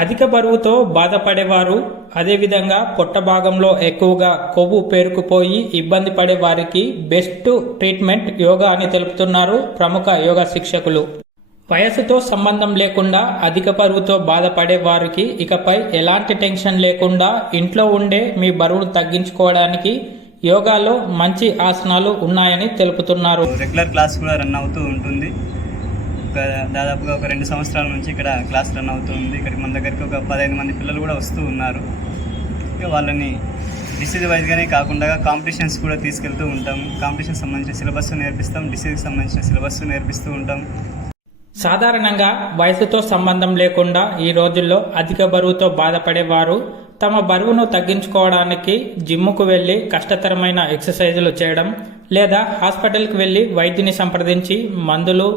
అధిక బరువుతో బాధపడేవారు అదేవిధంగా పొట్ట భాగంలో ఎక్కువగా కొవ్వు పేరుకుపోయి ఇబ్బంది పడే వారికి బెస్ట్ ట్రీట్మెంట్ యోగా అని తెలుపుతున్నారు ప్రముఖ యోగా శిక్షకులు. వయసుతో సంబంధం లేకుండా అధిక బరువుతో బాధపడే వారికి ఇకపై ఎలాంటి టెన్షన్ లేకుండా ఇంట్లో ఉండే మీ బరువును తగ్గించుకోవడానికి యోగాలో మంచి ఆసనాలు ఉన్నాయని తెలుపుతున్నారు. రెగ్యులర్ క్లాస్ కూడా రన్ అవుతూ ఉంటుంది. ఒక దాదాపుగా ఒక రెండు సంవత్సరాల నుంచి ఇక్కడ క్లాస్ రన్ అవుతుంది. ఇక్కడికి మన దగ్గరికి ఒక పదహైదు మంది పిల్లలు కూడా వస్తూ ఉన్నారు. ఇక వాళ్ళని డిసీజ్ వైజ్గానే కాకుండా కాంపిటీషన్స్ కూడా తీసుకెళ్తూ ఉంటాం. కాంపిటీషన్ సంబంధించిన సిలబస్ నేర్పిస్తాం. డిసీజ్కి సంబంధించిన సిలబస్ నేర్పిస్తూ ఉంటాం. సాధారణంగా వయసుతో సంబంధం లేకుండా ఈ రోజుల్లో అధిక బరువుతో బాధపడేవారు తమ బరువును తగ్గించుకోవడానికి జిమ్ముకు వెళ్ళి కష్టతరమైన ఎక్సర్సైజులు చేయడం లేదా హాస్పిటల్కి వెళ్ళి వైద్యుని సంప్రదించి మందులు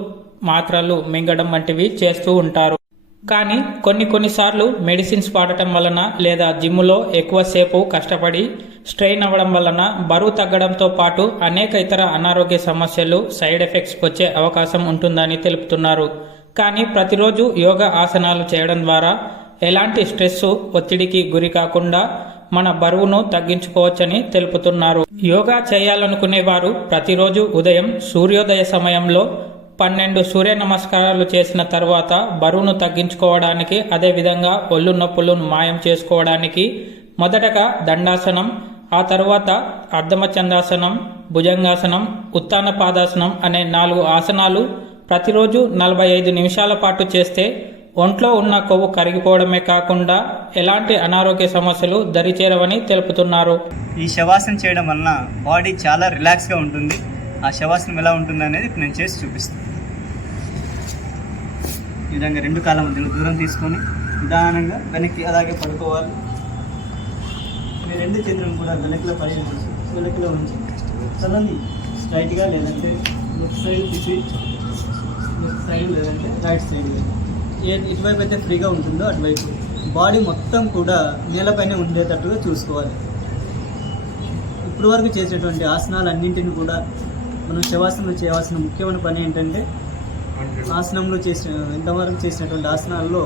మాత్రలు మింగడం వంటివి చేస్తూ ఉంటారు. కానీ కొన్ని కొన్నిసార్లు మెడిసిన్స్ వాడటం వలన లేదా జిమ్ములో ఎక్కువసేపు కష్టపడి స్ట్రెయిన్ అవ్వడం వలన బరువు తగ్గడంతో పాటు అనేక ఇతర అనారోగ్య సమస్యలు సైడ్ ఎఫెక్ట్స్ వచ్చే అవకాశం ఉంటుందని తెలుపుతున్నారు. కానీ ప్రతిరోజు యోగా ఆసనాలు చేయడం ద్వారా ఎలాంటి స్ట్రెస్ ఒత్తిడికి గురి కాకుండా మన బరువును తగ్గించుకోవచ్చని తెలుపుతున్నారు. యోగా చేయాలనుకునే వారు ప్రతిరోజు ఉదయం సూర్యోదయ సమయంలో పన్నెండు సూర్య నమస్కారాలు చేసిన తర్వాత బరువును తగ్గించుకోవడానికి అదేవిధంగా ఒళ్ళు నొప్పులను మాయం చేసుకోవడానికి మొదటగా దండాసనం ఆ తర్వాత అర్ధమచందాసనం భుజంగాసనం ఉత్తాన పాదాసనం అనే నాలుగు ఆసనాలు ప్రతిరోజు నలభై ఐదు నిమిషాల పాటు చేస్తే ఒంట్లో ఉన్న కొవ్వు కరిగిపోవడమే కాకుండా ఎలాంటి అనారోగ్య సమస్యలు దరిచేరవని తెలుపుతున్నారు. ఈ శవాసనం చేయడం వలన బాడీ చాలా రిలాక్స్గా ఉంటుంది. ఆ శవాసనం ఎలా ఉంటుంది అనేది నేను చేసి చూపిస్తాను. ఈ విధంగా రెండు కాళ్ళ మధ్యలో దూరం తీసుకొని నిదానంగా వెనక్కి అలాగే పడుకోవాలి. మీ రెండు చేతులను కూడా వెనక్కిలో పడి వెనక్కిలో ఉంచి తలని స్ట్రైట్గా లేదంటే లెఫ్ట్ సైడ్ తీసి లెఫ్ట్ సైడ్ లేదంటే రైట్ సైడ్ ఏ ఇటువైపు అయితే ఫ్రీగా ఉంటుందో అటువైపు. బాడీ మొత్తం కూడా నేలపైనే ఉండేటట్టుగా చూసుకోవాలి. ఇప్పుడు వరకు చేసేటువంటి ఆసనాలు అన్నింటిని కూడా మనం శవాసనంలో చేయవలసిన ముఖ్యమైన పని ఏంటంటే ఆసనంలో చేసిన ఇంతవరకు చేసినటువంటి ఆసనాల్లో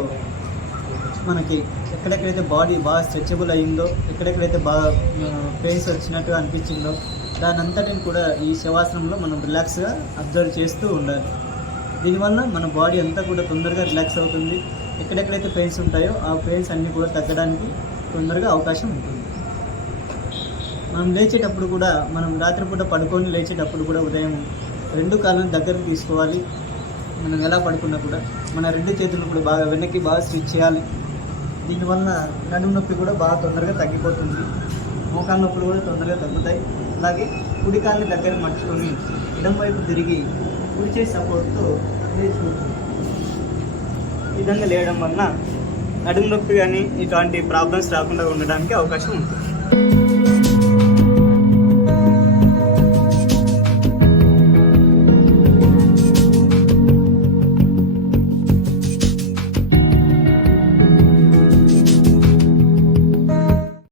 మనకి ఎక్కడెక్కడైతే బాడీ బాగా స్ట్రెచబుల్ అయ్యిందో ఎక్కడెక్కడైతే బాగా పెయిన్స్ వచ్చినట్టుగా అనిపించిందో దాని అంతటిని కూడా ఈ శవాసనంలో మనం రిలాక్స్గా అబ్జర్వ్ చేస్తూ ఉండాలి. దీనివల్ల మన బాడీ అంతా కూడా తొందరగా రిలాక్స్ అవుతుంది. ఎక్కడెక్కడైతే పెయిన్స్ ఉంటాయో ఆ పెయిన్స్ అన్నీ కూడా తగ్గడానికి తొందరగా అవకాశం ఉంటుంది. మనం లేచేటప్పుడు కూడా మనం రాత్రిపూట పడుకొని లేచేటప్పుడు కూడా ఉదయం రెండు కాళ్ళని దగ్గరకు తీసుకోవాలి. మనం ఎలా పడుకున్నా కూడా మన రెండు చేతులు కూడా బాగా వెనక్కి బాగా స్విచ్ చేయాలి. దీనివల్ల నడుము నొప్పి కూడా బాగా తొందరగా తగ్గిపోతుంది. మోకాళ్ళ నొప్పులు కూడా తొందరగా తగ్గుతాయి. అలాగే కుడి కాళ్ళని దగ్గర మర్చుకొని ఎడం వైపు తిరిగి కుడి చేసి సపోర్ట్తో ఈ విధంగా లేయడం వలన నడుము నొప్పి కానీ ఇటువంటి ప్రాబ్లమ్స్ రాకుండా ఉండడానికి అవకాశం ఉంటుంది.